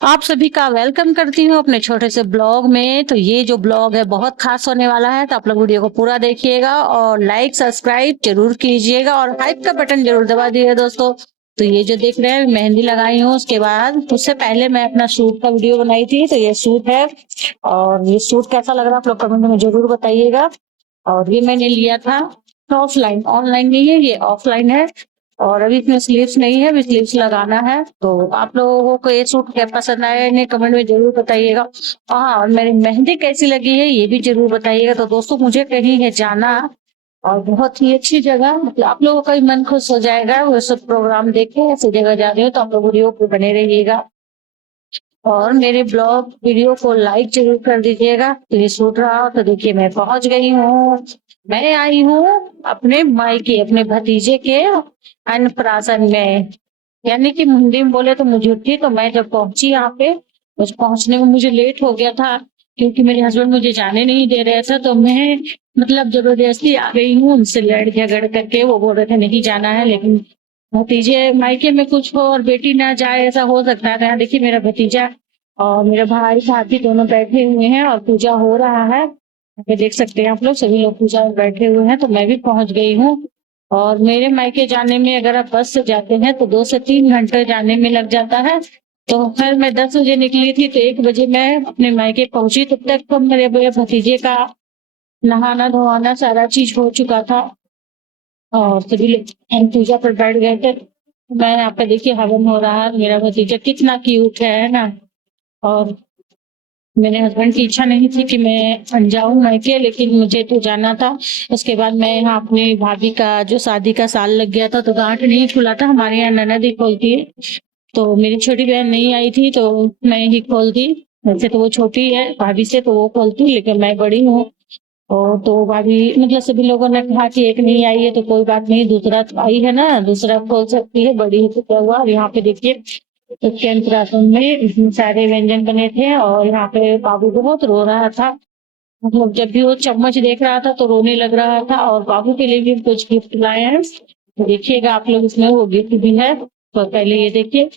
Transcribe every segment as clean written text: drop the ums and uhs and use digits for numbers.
आप सभी का वेलकम करती हूँ अपने छोटे से ब्लॉग में। तो ये जो ब्लॉग है बहुत खास होने वाला है, तो आप लोग वीडियो को पूरा देखिएगा और लाइक सब्सक्राइब जरूर कीजिएगा और हाइप का बटन जरूर दबा दीजिएगा दोस्तों। तो ये जो देख रहे हैं मेहंदी लगाई हूँ, उसके बाद उससे पहले मैं अपना सूट का वीडियो बनाई थी। तो ये सूट है और ये सूट कैसा लग रहा है आप लोग कमेंट में जरूर बताइएगा। और ये मैंने लिया था ऑफलाइन, ऑनलाइन नहीं है, ये ऑफलाइन है। और अभी इसमें स्लीव्स नहीं है, अभी स्लीव्स लगाना है। तो आप लोगों को ये सूट क्या पसंद आया इन्हें कमेंट में जरूर बताइएगा। हाँ, और मेरी मेहंदी कैसी लगी है ये भी जरूर बताइएगा। तो दोस्तों मुझे कहीं है जाना और बहुत ही अच्छी जगह, मतलब आप लोगों का भी मन खुश हो जाएगा वो सब प्रोग्राम देखे। ऐसी जगह जा रही हो तो आप लोग वीडियो पे बने रहिएगा और मेरे ब्लॉग वीडियो को लाइक जरूर कर दीजिएगा। तो ये सूट रहा, तो देखिए मैं पहुंच गई हूँ। मैं आई हूँ अपने मायके, अपने भतीजे के अन्नप्राशन में, यानी कि हिंदी में बोले तो मुझे। तो मैं जब पहुंची यहाँ पे, मुझे पहुंचने में मुझे लेट हो गया था क्योंकि मेरे हस्बैंड मुझे जाने नहीं दे रहे थे। तो मैं मतलब जबरदस्ती आ गई हूँ, उनसे लड़ झगड़ करके। वो बोल रहे थे नहीं जाना है, लेकिन भतीजे मायके में कुछ हो और बेटी ना जाए ऐसा हो सकता है। यहाँ देखिए मेरा भतीजा और मेरा भाई भाभी दोनों बैठे हुए हैं और पूजा हो रहा है। यहाँ पे देख सकते हैं आप लोग, सभी लोग पूजा में बैठे हुए हैं। तो मैं भी पहुंच गई हूँ। और मेरे मायके जाने में अगर आप बस से जाते हैं तो 2 से 3 घंटे जाने में लग जाता है। तो खैर मैं 10 बजे निकली थी, तो 1 बजे मैं अपने मायके पहुंची। तब तक तो मेरे भतीजे का नहाना धोवाना सारा चीज हो चुका था और सभी लोग हम पूजा पर बैठ गए थे। मैं यहाँ पे देखिए हवन हो रहा है। मेरा भतीजा कितना क्यूट है ना। और मेरे हस्बैंड की इच्छा नहीं थी कि मैं जाऊं मायके, लेकिन मुझे तो जाना था। उसके बाद मैं यहाँ अपनी भाभी का जो शादी का साल लग गया था, तो गांठ नहीं खुला था। हमारे यहाँ ननद ही खोलती है, तो मेरी छोटी बहन नहीं आई थी तो मैं ही खोल दी। वैसे तो वो छोटी है भाभी से, तो वो खोलती, लेकिन मैं बड़ी हूँ। और तो भाभी मतलब सभी लोगों ने कहा कि एक नहीं आई है तो कोई बात नहीं, दूसरा तो आई है ना, दूसरा खोल सकती है, बड़ी है तो क्या हुआ। और यहाँ पे देखिए चिकन राशन में इतने सारे व्यंजन बने थे और यहाँ पे बाबू बहुत रो रहा था। मतलब जब भी वो चम्मच देख रहा था तो रोने लग रहा था। और बाबू के लिए भी कुछ गिफ्ट लाए हैं, तो देखिएगा आप लोग, इसमें वो गिफ्ट भी है। तो पहले ये देखिए,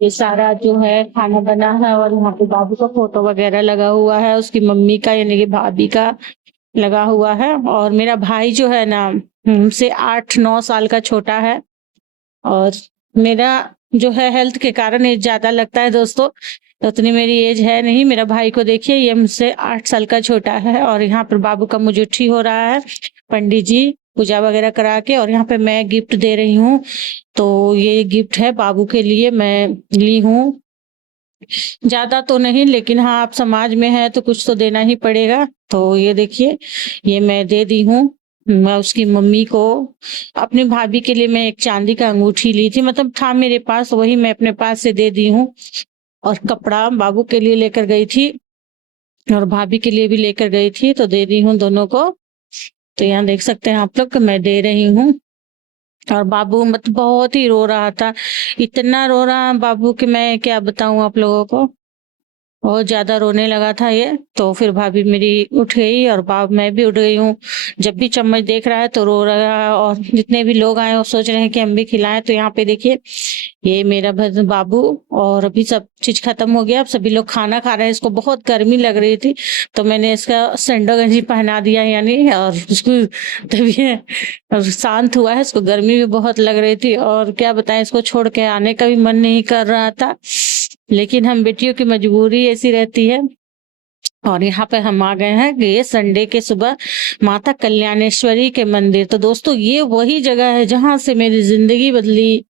ये सारा जो है खाना बना है और यहाँ पे बाबू का फोटो वगैरह लगा हुआ है, उसकी मम्मी का यानी कि भाभी का लगा हुआ है। और मेरा भाई जो है ना हमसे 8-9 साल का छोटा है। और मेरा जो है हेल्थ के कारण एज ज्यादा लगता है दोस्तों, तो उतनी मेरी एज है नहीं। मेरा भाई को देखिए, ये मुझसे 8 साल का छोटा है। और यहाँ पर बाबू का मुजुट्ठी हो रहा है, पंडित जी पूजा वगैरह करा के, और यहाँ पे मैं गिफ्ट दे रही हूँ। तो ये गिफ्ट है बाबू के लिए, मैं ली हूँ। ज्यादा तो नहीं, लेकिन हाँ आप समाज में है तो कुछ तो देना ही पड़ेगा। तो ये देखिए, ये मैं दे दी हूँ। मैं उसकी मम्मी को, अपनी भाभी के लिए मैं एक चांदी का अंगूठी ली थी, मतलब था मेरे पास, वही मैं अपने पास से दे दी हूँ। और कपड़ा बाबू के लिए लेकर गई थी और भाभी के लिए भी लेकर गई थी, तो दे दी हूँ दोनों को। तो यहाँ देख सकते हैं आप लोग कि मैं दे रही हूँ। और बाबू मतलब बहुत ही रो रहा था, इतना रो रहा बाबू कि मैं क्या बताऊं आप लोगों को। बहुत ज्यादा रोने लगा था ये। तो फिर भाभी मेरी उठ गई और मैं भी उठ गई हूँ। जब भी चम्मच देख रहा है तो रो रहा है। और जितने भी लोग आए वो सोच रहे हैं कि हम भी खिलाएं। तो यहाँ पे देखिए, ये मेरा बाबू। और अभी सब चीज खत्म हो गया, अब सभी लोग खाना खा रहे हैं। इसको बहुत गर्मी लग रही थी तो मैंने इसका सेंडो गंजी पहना दिया यानी, और उसको तभी शांत हुआ है। इसको गर्मी भी बहुत लग रही थी और क्या बताएं, इसको छोड़ के आने का भी मन नहीं कर रहा था, लेकिन हम बेटियों की मजबूरी ऐसी रहती है। और यहाँ पे हम आ गए हैं, ये संडे के सुबह माता कल्याणेश्वरी के मंदिर। तो दोस्तों ये वही जगह है जहां से मेरी जिंदगी बदली,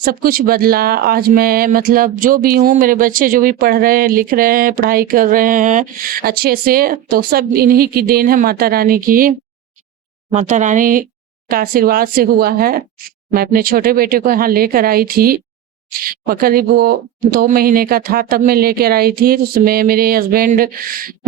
सब कुछ बदला। आज मैं मतलब जो भी हूँ, मेरे बच्चे जो भी पढ़ रहे हैं, लिख रहे हैं, पढ़ाई कर रहे हैं अच्छे से, तो सब इन्हीं की देन है, माता रानी की। माता रानी का आशीर्वाद से हुआ है। मैं अपने छोटे बेटे को यहाँ लेकर आई थी, करीब वो 2 महीने का था तब मैं लेकर आई थी। उसमें मेरे हस्बैंड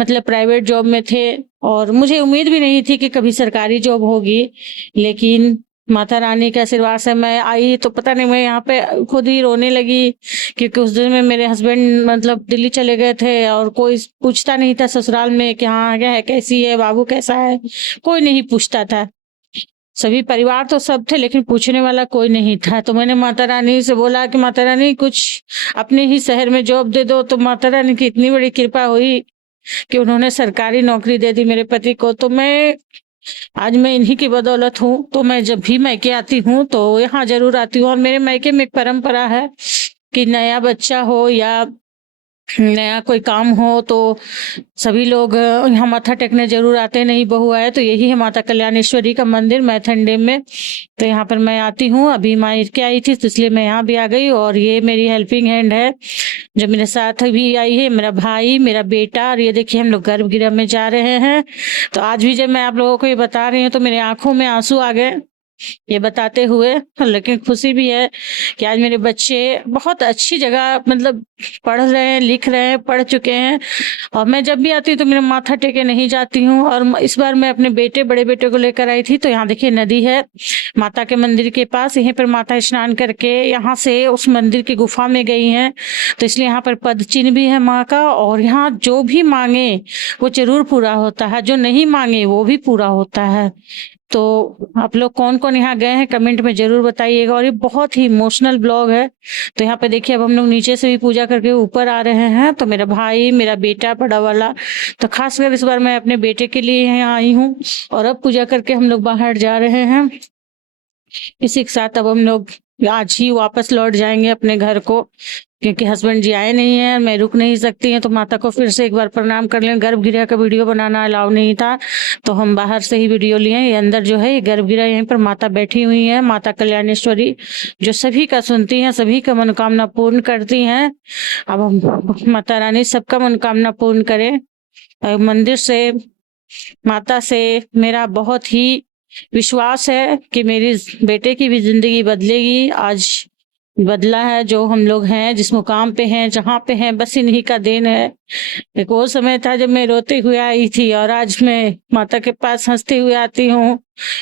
मतलब प्राइवेट जॉब में थे और मुझे उम्मीद भी नहीं थी कि कभी सरकारी जॉब होगी, लेकिन माता रानी के आशीर्वाद से मैं आई। तो पता नहीं, मैं यहाँ पे खुद ही रोने लगी क्योंकि उस दिन में मेरे हस्बैंड मतलब दिल्ली चले गए थे और कोई पूछता नहीं था ससुराल में कि हाँ क्या है, कैसी है, बाबू कैसा है, कोई नहीं पूछता था। सभी परिवार तो सब थे, लेकिन पूछने वाला कोई नहीं था। तो मैंने माता रानी से बोला कि माता रानी कुछ अपने ही शहर में जॉब दे दो। तो माता रानी की इतनी बड़ी कृपा हुई कि उन्होंने सरकारी नौकरी दे दी मेरे पति को। तो आज मैं इन्हीं की बदौलत हूँ। तो मैं जब भी मैके आती हूँ तो यहाँ जरूर आती हूँ। और मेरे मैके में एक परंपरा है कि नया बच्चा हो या नया कोई काम हो तो सभी लोग यहाँ माथा टेकने जरूर आते हैं। नई बहू आए तो यही है माता कल्याणेश्वरी का मंदिर मैथन डैम में। तो यहाँ पर मैं आती हूँ। अभी मायके आई थी तो इसलिए मैं यहाँ भी आ गई। और ये मेरी हेल्पिंग हैंड है जो मेरे साथ भी आई है, मेरा भाई, मेरा बेटा। और ये देखिए हम लोग गर्भगृह में जा रहे हैं। तो आज भी जब मैं आप लोगों को ये बता रही हूँ तो मेरे आंखों में आंसू आ गए ये बताते हुए। लेकिन खुशी भी है कि आज मेरे बच्चे बहुत अच्छी जगह मतलब पढ़ रहे हैं, लिख रहे हैं, पढ़ चुके हैं। और मैं जब भी आती हूँ तो मेरा माथा टेके नहीं जाती हूँ। और इस बार मैं अपने बड़े बेटे को लेकर आई थी। तो यहाँ देखिए नदी है माता के मंदिर के पास। यहीं पर माता स्नान करके यहाँ से उस मंदिर की गुफा में गई हैं। तो इसलिए यहाँ पर पद चिन्ह भी है माँ का। और यहाँ जो भी मांगे वो जरूर पूरा होता है, जो नहीं मांगे वो भी पूरा होता है। तो आप लोग कौन कौन यहाँ गए हैं कमेंट में जरूर बताइएगा। और ये बहुत ही इमोशनल ब्लॉग है। तो यहाँ पे देखिए अब हम लोग नीचे से भी पूजा करके ऊपर आ रहे हैं। तो मेरा भाई, मेरा बेटा बड़ा वाला, तो खासकर इस बार मैं अपने बेटे के लिए यहाँ आई हूँ। और अब पूजा करके हम लोग बाहर जा रहे हैं। इसी के साथ अब हम लोग आज ही वापस लौट जाएंगे अपने घर को, क्योंकि हस्बैंड जी आए नहीं है, मैं रुक नहीं सकती हैं। तो माता को फिर से एक बार प्रणाम कर लें। गर्भगृह का वीडियो बनाना अलाउ नहीं था तो हम बाहर से ही वीडियो लिए। ये अंदर जो है ये गर्भगृह, यहीं पर माता बैठी हुई है, माता कल्याणेश्वरी, जो सभी का सुनती हैं, सभी का मनोकामना पूर्ण करती हैं। अब हम माता रानी सबका मनोकामना पूर्ण करें। मंदिर से, माता से मेरा बहुत ही विश्वास है कि मेरी बेटे की भी जिंदगी बदलेगी। आज बदला है। जो हम लोग हैं, जिस मुकाम पे हैं, जहाँ पे हैं, बस इन्हीं का देन है। एक वो समय था जब मैं रोते हुए आई थी और आज मैं माता के पास हंसते हुए आती हूँ।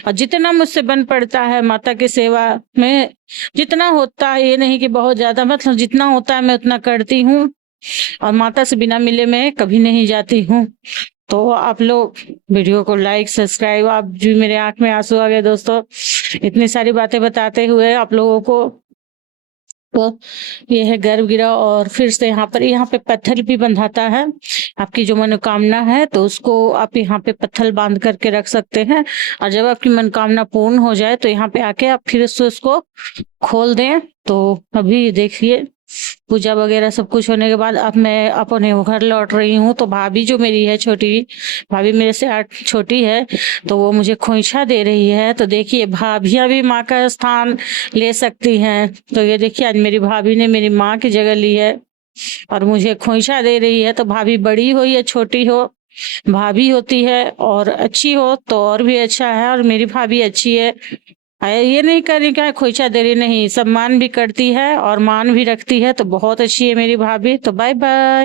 और जितना मुझसे बन पड़ता है माता की सेवा में, जितना होता है, ये नहीं कि बहुत ज्यादा, मतलब जितना होता है मैं उतना करती हूँ। और माता से बिना मिले मैं कभी नहीं जाती हूँ। तो आप लोग वीडियो को लाइक, सब्सक्राइब। आप जी मेरे आंख में आंसू आ गए दोस्तों, इतनी सारी बातें बताते हुए आप लोगों को। तो ये है गर्भगृह। और फिर से यहाँ पे पत्थर भी बंधाता है। आपकी जो मनोकामना है तो उसको आप यहाँ पे पत्थर बांध करके रख सकते हैं। और जब आपकी मनोकामना पूर्ण हो जाए तो यहाँ पे आके आप फिर से उसको खोल दें। तो अभी देखिए पूजा वगैरह सब कुछ होने के बाद अब मैं अपने घर लौट रही हूँ। तो भाभी जो मेरी है, छोटी भाभी, मेरे से 8 छोटी है, तो वो मुझे खोइछा दे रही है। तो देखिए भाभियां भी माँ का स्थान ले सकती हैं। तो ये देखिए आज मेरी भाभी ने मेरी माँ की जगह ली है और मुझे खोइछा दे रही है। तो भाभी बड़ी हो या छोटी हो, भाभी होती है और अच्छी हो तो और भी अच्छा है। और मेरी भाभी अच्छी है, ये नहीं कर रही क्या खोइछा दे रही, नहीं, सम्मान भी करती है और मान भी रखती है। तो बहुत अच्छी है मेरी भाभी। तो बाय बाय।